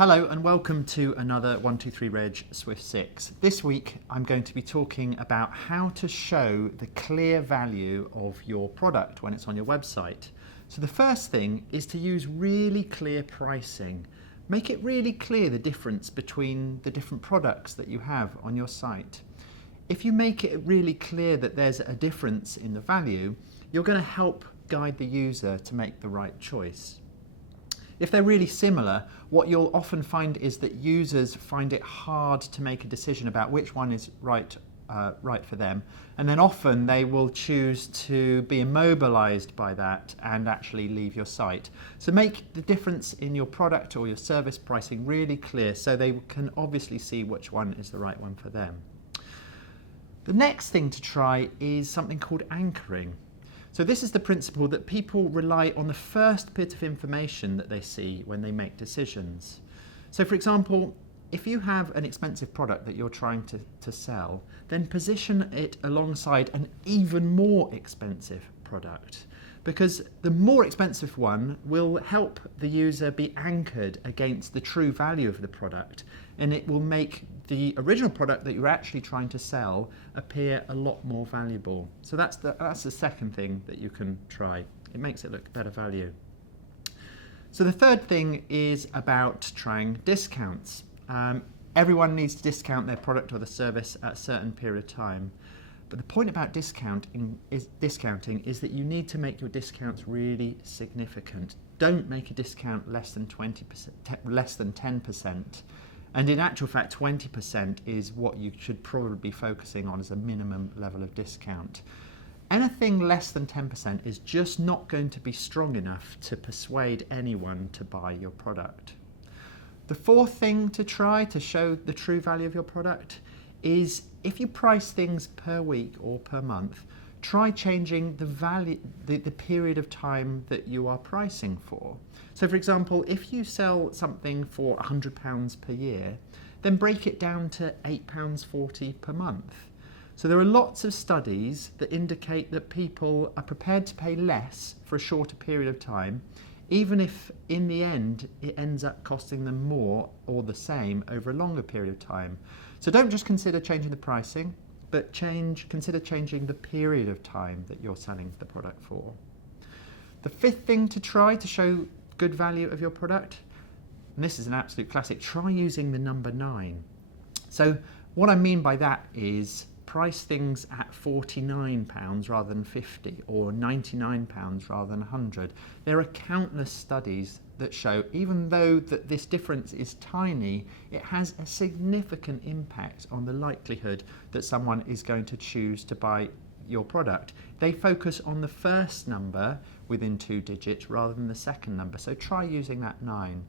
Hello and welcome to another 123 Reg Swift 6. This week I'm going to be talking about how to show the clear value of your product when it's on your website. So the first thing is to use really clear pricing. Make it really clear the difference between the different products that you have on your site. If you make it really clear that there's a difference in the value, you're going to help guide the user to make the right choice. If they're really similar, what you'll often find is that users find it hard to make a decision about which one is right for them, and then often they will choose to be immobilized by that and actually leave your site. So make the difference in your product or your service pricing really clear so they can obviously see which one is the right one for them. The next thing to try is something called anchoring. So this is the principle that people rely on the first bit of information that they see when they make decisions. So for example, if you have an expensive product that you're trying to sell, then position it alongside an even more expensive product, because the more expensive one will help the user be anchored against the true value of the product, and it will make the original product that you're actually trying to sell appear a lot more valuable. So that's the second thing that you can try. It makes it look better value. So the third thing is about trying discounts. Everyone needs to discount their product or the service at a certain period of time. But the point about discounting is that you need to make your discounts really significant. Don't make a discount less than 20%, less than 10%. And in actual fact, 20% is what you should probably be focusing on as a minimum level of discount. Anything less than 10% is just not going to be strong enough to persuade anyone to buy your product. The fourth thing to try to show the true value of your product is, if you price things per week or per month, try changing the value, the period of time that you are pricing for. So for example, if you sell something for £100 per year, then break it down to £8.40 per month. So there are lots of studies that indicate that people are prepared to pay less for a shorter period of time, even if in the end it ends up costing them more or the same over a longer period of time. So don't just consider changing the pricing, but consider changing the period of time that you're selling the product for. The fifth thing to try to show good value of your product, and this is an absolute classic, try using the number 9. So what I mean by that is price things at £49 rather than 50 or £99 rather than 100. There are countless studies that show, even though that this difference is tiny, it has a significant impact on the likelihood that someone is going to choose to buy your product. They focus on the first number within 2 digits rather than the second number, so try using that 9.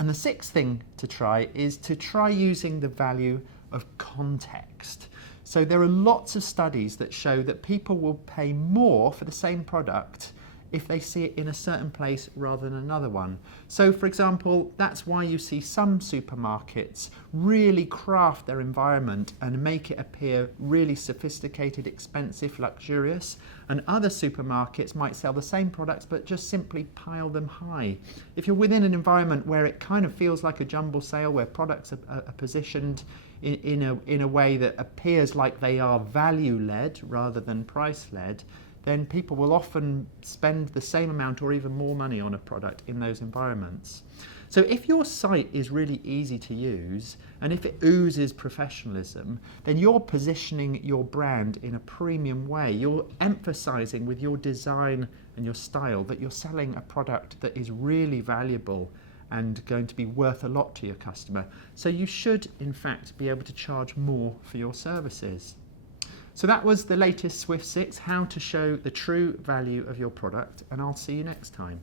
And the sixth thing to try is to try using the value of context. So there are lots of studies that show that people will pay more for the same product if they see it in a certain place rather than another one. So for example, that's why you see some supermarkets really craft their environment and make it appear really sophisticated, expensive, luxurious, and other supermarkets might sell the same products but just simply pile them high. If you're within an environment where it kind of feels like a jumble sale, where products are positioned in a way that appears like they are value-led rather than price-led, then people will often spend the same amount or even more money on a product in those environments. So if your site is really easy to use and if it oozes professionalism, then you're positioning your brand in a premium way. You're emphasizing with your design and your style that you're selling a product that is really valuable and going to be worth a lot to your customer. So you should, in fact, be able to charge more for your services. So that was the latest Swift 6, how to show the true value of your product, and I'll see you next time.